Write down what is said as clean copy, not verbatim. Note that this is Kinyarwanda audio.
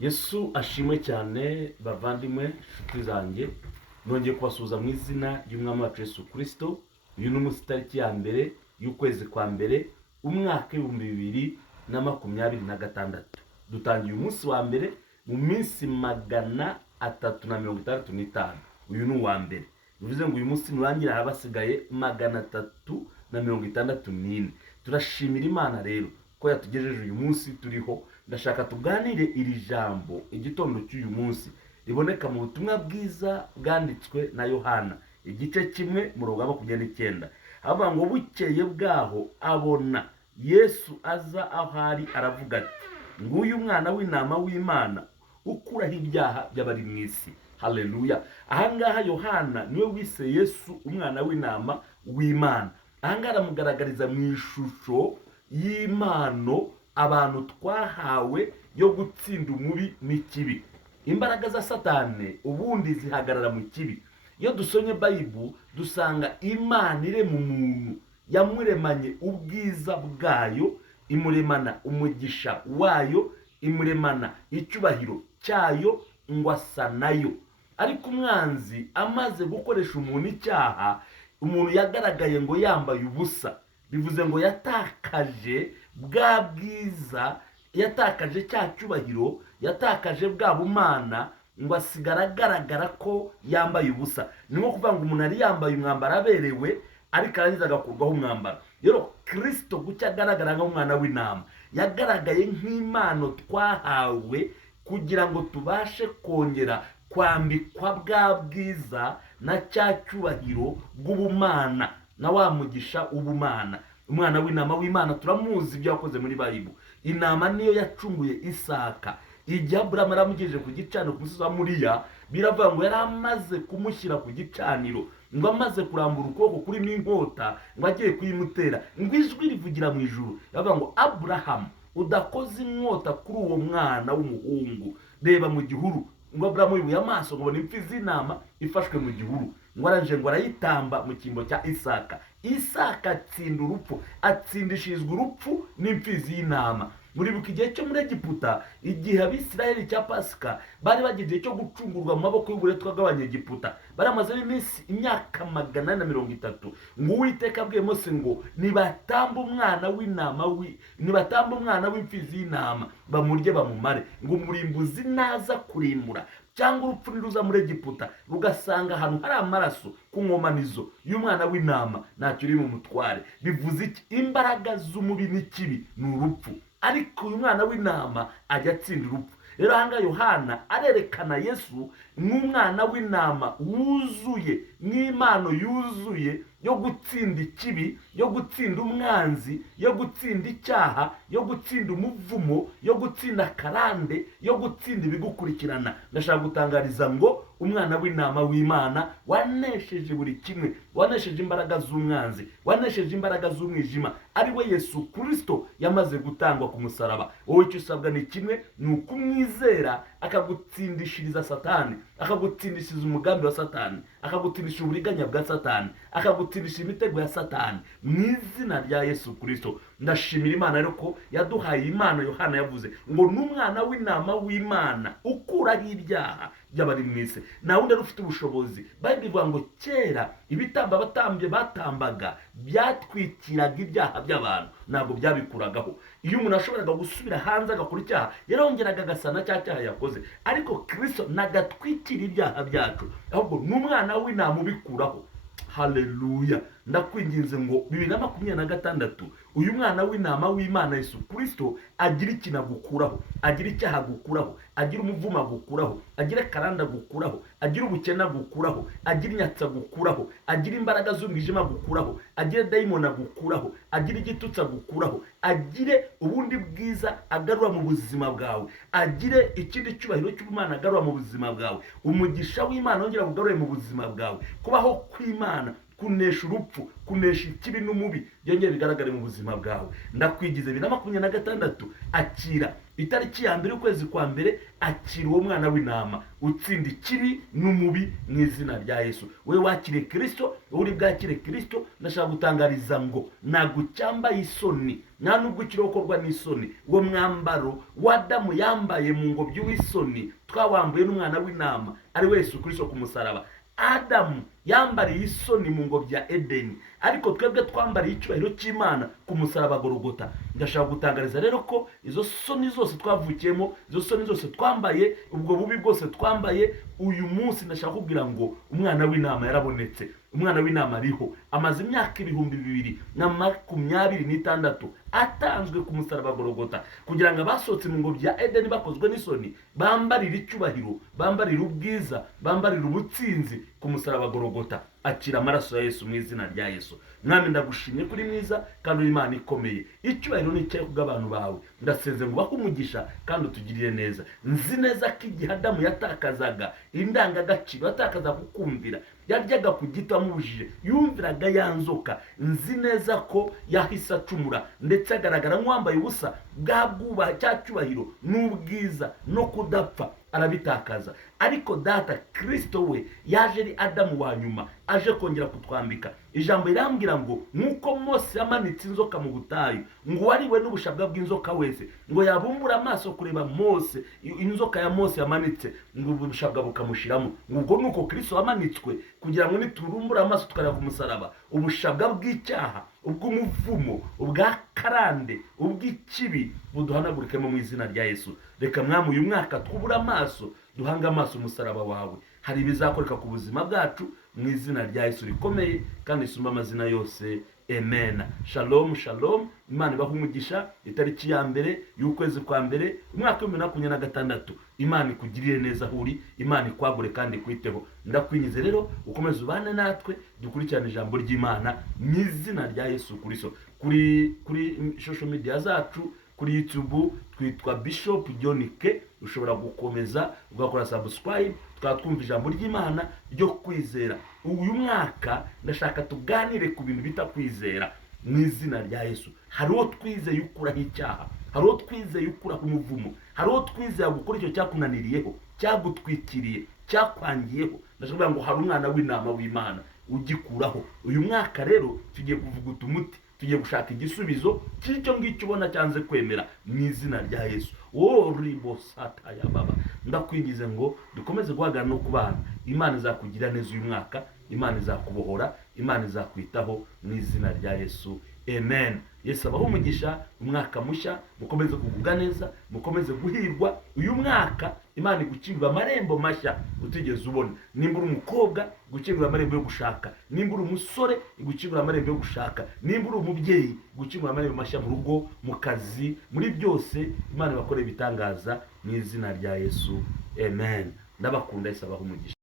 Yesu ashimwe cyane bavandimwe inshuti zanjye, nongeye kubasuhuza mu izina ry'umwami wacu Yesu Kristo. Uyu ni umunsi tariki ya mbere y'ukwezi kwa mbere umwaka w'ibihumbi 2026. Dutangiye umunsi wa mbere mu minsi 365. Uyu ni uwa mbere, bivuze ngo uyu munsi nurangira habasigaye 364. Turashimira Imana rero ko yatugejeje uyu munsi turiho. Ndashaka tuganire iri jambo igitondo cy'uyu munsi riboneka mu butumwa bwiza bwanditswe na Yohana igice kimwe murongo wa 29. Havuga ngo bukeye bwaho abona Yesu aza aho ari, aravuga ati nguyu umwana w'intama w'Imana ukuraho ibyaha by'abari mu isi. Haleluya. Ahangaha Yohana niwe wise Yesu umwana w'intama w'Imana. Ahangaha aramugaragariza mu ishusho y'Imano abantu twahawe yo gutsinda umubi n'ikibi. Imbaraga za Satani ubundi zihagarara mu kibi. Iyo dusomye Bible dusanga Imana ire mu muntu yamuremanye ubwiza bwayo, imuremana umugisha wayo, imuremana icyubahiro cyayo ngo asa nayo. Ariko umwanzi amaze gukoresha umuntu icyaha, umuntu yagaragaye ngo yambaye ubusa. Bivuze ngo yatakaje bwa bwiza, yatakaje cya cyubahiro, yatakaje bwa bumana, ngo asigara agaragara ko yambaye ubusa. Ni nko kuvuga ngo umuntu ari yambaye umwambaro aberewe ariko arangiza agakurwaho umwambaro. Rero Kristo gucya agaragara nk'umwana w'intama, yagaragaye nk'impano twahawe kugira ngo tubashe kongera kwambikwa bwa bwiza na cya cyubahiro bw'ubumana na wa mugisha ubumana. Umwana w'intama w'Imana turamuzi ibyo yakoze muri Bible. Intama niyo yacunguye Isaka. Igihe Aburahamu aramugejeje ku gicaniro ku musozi wa Moriya, biravuga ngo yari amaze kumushyira ku gicaniro, ngo amaze kurambura ukuboko kuri n'inkota ngo agiye kuyimutera, ngo ijwi rivugira mu ijuru yavuga ngo Aburahamu udakoze inkota kuri uwo mwana w'umuhungu, reba mu gihuru. Ngo Aburahamu yibuye amaso ngo abona impfizi y'intama ifashwe mu gihuru, ngo aranje ngo arayitamba mu cyimbo cya Isaka. Isaka atsinda urupfu, atsindishirizwa urupfu n'impfizi y'intama. Muribuka igihe cyo muri Egiputa, igihe Abisirayeli cya Pasika bari bagiye cyo gucungurwa mu maboko y'uburetwa bw'Abanyegiputa, baramaze imyaka 430. ngo Uwiteka abwiye Mose ngo nibatamba umwana w'imfizi y'intama bamurye bamumare, ngo umurimbuzi naza kurimbura cyangwa urupfu niruza muri Egiputa rugasanga ahantu hari amaraso ku nkomanizo y'umwana w'intama, ntacyo uri mu mutware. Bivuze iki? Imbaraga z'umubi n'ikibi ni urupfu, ariko uyu mwana w'intama ajya atsinda urupfu. Rero ahangaha Yohana arerekana Yesu nk'umwana w'intama wuzuye, nk'impano yuzuye yo gutsinda ikibi, yo gutsinda umwanzi, yo gutsinda icyaha, yo gutsinda umuvumo, yo gutsinda akarande, yo gutsinda ibigukurikirana. Ndashaka gutangariza ngo umwana w'intama w'Imana wanesheje buri kimwe, wanesheje imbaraga z'umwanzi, wanesheje imbaraga z'umwijima, ari we Yesu Kristo yamaze gutangwa ku musaraba. Wowe icyo usabwa ni kimwe, ni ukumwizera akagutsindishiriza Satani, akagutsindishiriza umugambi wa Satani, akagutsindisha uburiganya bwa Satani, akagutsindisha imitego ya Satani mu izina rya Yesu Kristo. Ndashimira Imana rero ko yaduhaye impano Yohana yavuze ngo n'umwana w'intama w'Imana ukuraho ibyaha by'abari mu isi. Nta wundi ufite ubushobozi. Bible ivuga ngo kera ibitambo abatambye batambaga byatwikiraga ibyaha by'abantu, ntabwo byabikuragaho. Iyo umuntu ashoboraga gusubira hanze agakora icyaha, yarongeraga agasana cya cyaha yakoze. Ariko Kristo nagatwikira ibyaha byacu, ahubwo n'umwana w'intama ubikuraho. Haleluya. Ndakwinginze ngo 2026 uyu mwana w'intama w'Imana Yesu Kristo agira ikintu agukuraho, agira icyaha agukuraho, agira umuvumo agukuraho, agira karanda agukuraho, agira ubukene agukuraho, agira inyatsi agukuraho, agira imbaraga z'umwijima agukuraho, agira dayimoni agukuraho, agira igitutsi agukuraho, agire ubundi bwiza agarura mu buzima bwawe, agire ikindi cyubahiro cy'Imana agarura mu buzima bwawe, umugisha w'Imana ongera kugarura mu buzima bwawe, kubaho kw'Imana kunesha urupfu, kunesha ikibi n'umubi byongeye bigaragare mu buzima bwawe. Ndakwigize 2026 akira itariki ya mbere ukwezi kwa mbere, akira uwo mwana w'intama utsinda ikibi n'umubi mu izina rya Yesu. We wakire Kristo, uri bwakire Kristo, ndashaka gutangariza ngo nagucyambaye isoni, nta nubwo ukirokorwa n'isoni. Uwo mwambaro wa Adamu yambaye mu ngobyi w'isoni twawambuye n'umwana w'intama ari we Yesu Kristo ku musaraba. Adamu yambariye isoni mu ngobyi ya Edeni, ariko twebwe twambariye icyubahiro cy'Imana ku musaraba Golgota. Ndashaka gutangariza rero ko izo soni zose twavukiyemo, izo soni zose twambaye, ubwo bubi bwose twambaye, uyu munsi ndashaka kubwira ngo umwana w'intama yarabonetse. Umwana w'intama ariho, amaze imyaka 2026 atanzwe ku musaraba Golgota, kugira ngo abasohotse mu ngobyi ya Edeni bakozwe n'isoni bambarire icyubahiro, bambarire ubwiza, bambarire ubutsinzi ku musaraba Golgota. Akira amaraso ya Yesu mu izina rya Yesu. Mwami ndagushimye kuri mwiza kandi uri Imana ikomeye. Icyubahiro ni cyawe kubw'abantu bawe. Ndaseze ngo bakumugisha kandi utugirire neza. Nzi neza ko igihe Adamu yatakazaga indangagaciro, yatakaza kukumvira, yaryaga ku giti amubujije, yumviraga yanzoka, nzi neza ko yahise acumura ndetse agaragara nk'uwambaye ubusa, bwa bwubaha cya cyubahiro n'ubwiza no kudapfa arabitakaza. Ariko data Kristo we yaje ari Adamu wa nyuma, aje kongera kutwambika. Ijambo rirambwira ngo nkuko Mose yamanitse inzoka mu butayu, ngo wariwe n'ubushabwa bw'inzoka wese, ngo yabumbura amaso kureba Mose, inzoka ya Mose yamanitse, ngo ubushabwa bukamushiramo. Ngo nuko Kristo wamanitswe kugira ngo niturumbura amaso tukareba ku musaraba, ubushabwa bw'icyaha, ubw'umuvumo, ubwa karande, ubw'ikibi buduhanagurikemo mu izina rya Yesu. Reka mwami uyu mwaka twubura amaso, duhanga amaso umusaraba wawe. Hari ibizakoreka ku buzima bwacu mu izina rya Yesu rikomeye kandi isumba amazina yose. Amen. Shalom shalom. Imana ibahe umugisha. Itariki ya mbere y'ukwezi kwa mbere umwaka wa 2026, Imana ikugirire neza huri, Imana ikwagure kandi kwiteho. Ndakwinyize rero ukomeze ubane natwe dukurikirana ijambo ry'Imana mu izina rya Yesu Kristo. Kuri social media zacu, kuri YouTube twitwa Bishop John K. Ushobora gukomeza ugakora subscribe, twumva ijambo ry'Imana ryo kwizera. Uyu mwaka ndashaka tuganire ku bintu bita kwizera mu izina rya Yesu. Hari uwo twizeye ukuraho icyaha, hari uwo twizeye ukuraho umuvumo, hari uwo twizeye gukora icyo cyakunaniriyeho, cyagutwikiriye, cyakwangiyeho. Ndashaka ngo hari umwana w'intama w'Imana ugikuraho. Uyu mwaka rero tugiye kuvuguta umuti, tugiye gushaka igisubizo cy'icyo ngicyo ubona cyanze kwemera mu izina rya Yesu. Ribo sata ya baba, ndakwingize ngo dukomeze guhagarara no kubana. Imana izakugira neza uyu mwaka, Imana izakubohora, Imana izakwitaho mu izina rya Yesu. Amen. Yesu abaho umugisha, umwaka mushya, mukomeze kugubwa neza, mukomeze guhirwa. Uyu mwaka Imana igukingura amarembo mashya utigeze ubona. Nimba uri umukobwa, gukingura amarembo yo gushaka. Nimba uri umusore, igukingura amarembo yo gushaka. Nimba uri umubyeyi, gukingura amarembo mashya mu rugo, mu kazi, muri byose. Imana ibakore ibitangaza mu izina rya Yesu. Amen. Ndabakunda. Yesu abaho umugisha.